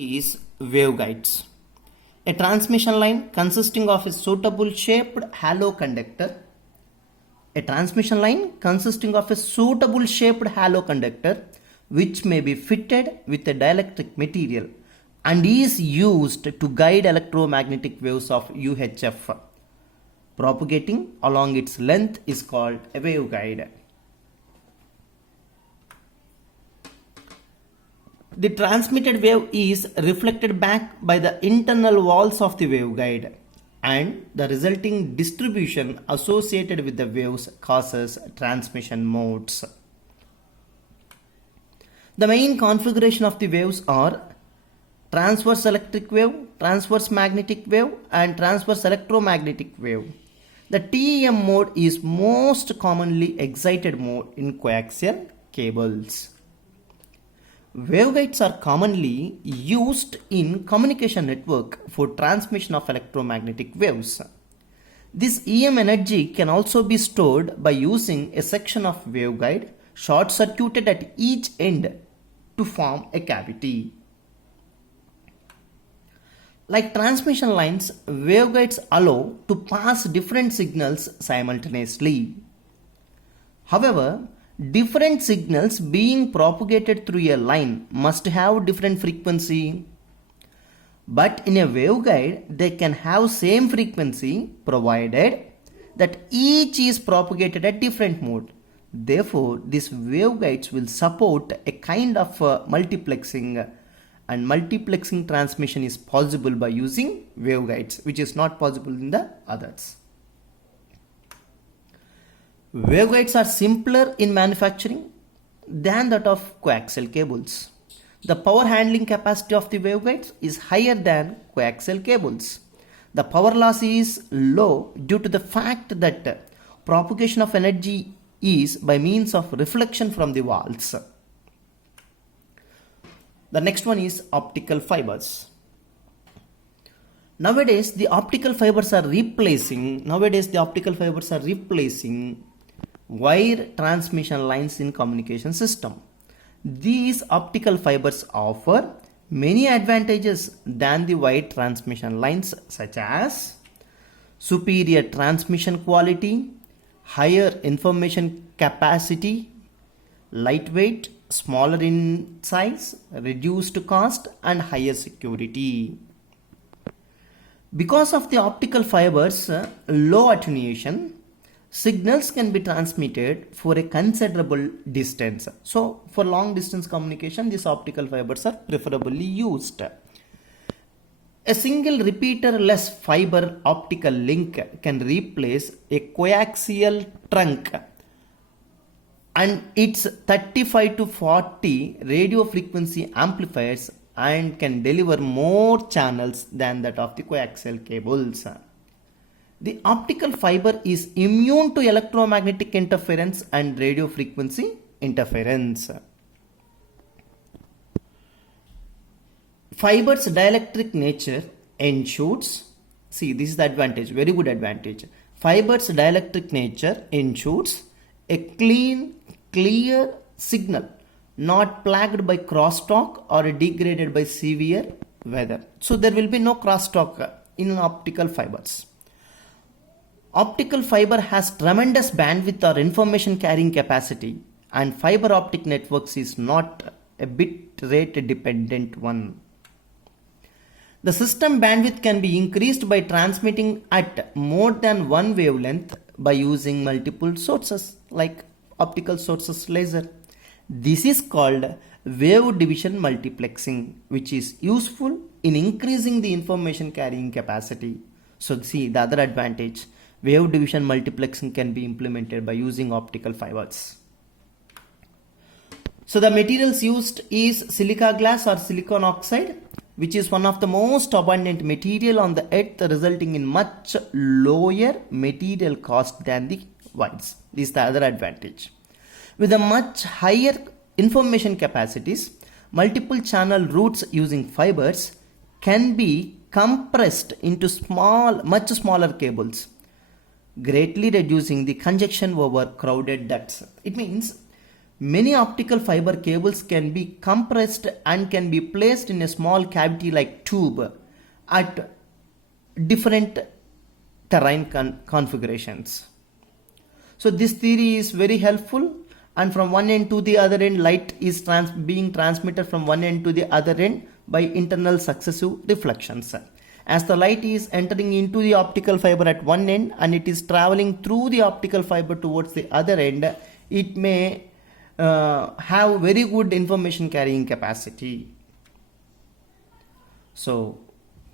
is waveguides. A transmission line consisting of a suitable shaped hollow conductor. A transmission line consisting of a suitable shaped hollow conductor which may be fitted with a dielectric material and is used to guide electromagnetic waves of UHF. Propagating along its length is called a waveguide. The transmitted wave is reflected back by the internal walls of the waveguide, and the resulting distribution associated with the waves causes transmission modes. The main configuration of the waves are transverse electric wave, transverse magnetic wave, and transverse electromagnetic wave. The TEM mode is most commonly excited mode in coaxial cables. Waveguides are commonly used in communication network for transmission of electromagnetic waves. This EM energy can also be stored by using a section of waveguide short-circuited at each end to form a cavity. Like transmission lines, waveguides allow to pass different signals simultaneously. However, different signals being propagated through a line must have different frequency. But in a waveguide, they can have same frequency provided that each is propagated at different mode. Therefore, these waveguides will support a kind of multiplexing, and multiplexing transmission is possible by using waveguides, which is not possible in the others. Waveguides are simpler in manufacturing than that of coaxial cables. The power handling capacity of the waveguides is higher than coaxial cables. The power loss is low due to the fact that propagation of energy is by means of reflection from the walls. The next one is optical fibers. Nowadays, the optical fibers are replacing wire transmission lines in communication system. These optical fibers offer many advantages than the wire transmission lines, such as superior transmission quality, higher information capacity, lightweight, smaller in size, reduced cost, and higher security. Because of the optical fibers' low attenuation, signals can be transmitted for a considerable distance. So, for long distance communication, these optical fibers are preferably used. A single repeater-less fiber optical link can replace a coaxial trunk and its 35 to 40 radio frequency amplifiers and can deliver more channels than that of the coaxial cables. The optical fiber is immune to electromagnetic interference and radio frequency interference. Fiber's dielectric nature ensures, see, this is the advantage, very good advantage. Fiber's dielectric nature ensures a clear signal, not plagued by crosstalk or degraded by severe weather. So there will be no crosstalk in optical fibers. Optical fiber has tremendous bandwidth or information carrying capacity, and fiber optic networks is not a bit rate dependent one. The system bandwidth can be increased by transmitting at more than one wavelength by using multiple sources like optical sources laser. This is called wave division multiplexing, which is useful in increasing the information carrying capacity. So see the other advantage. Wave division multiplexing can be implemented by using optical fibers. So the materials used is silica glass or silicon oxide, which is one of the most abundant material on the earth, resulting in much lower material cost than the wires. This is the other advantage. With a much higher information capacities, multiple channel routes using fibers can be compressed into much smaller cables, greatly reducing the congestion over crowded ducts. It means Many optical fiber cables can be compressed and can be placed in a small cavity like tube at different terrain configurations. So this theory is very helpful, and from one end to the other end, light is being transmitted from one end to the other end by internal successive reflections. As the light is entering into the optical fiber at one end and it is traveling through the optical fiber towards the other end, it may have very good information carrying capacity. So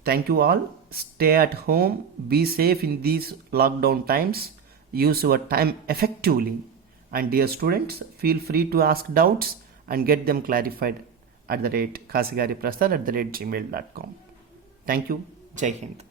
thank you all. Stay at home, be safe in these lockdown times, use your time effectively, and dear students, feel free to ask doubts and get them clarified at the rate kasigariprasad@gmail.com. Thank you. Jai Hind.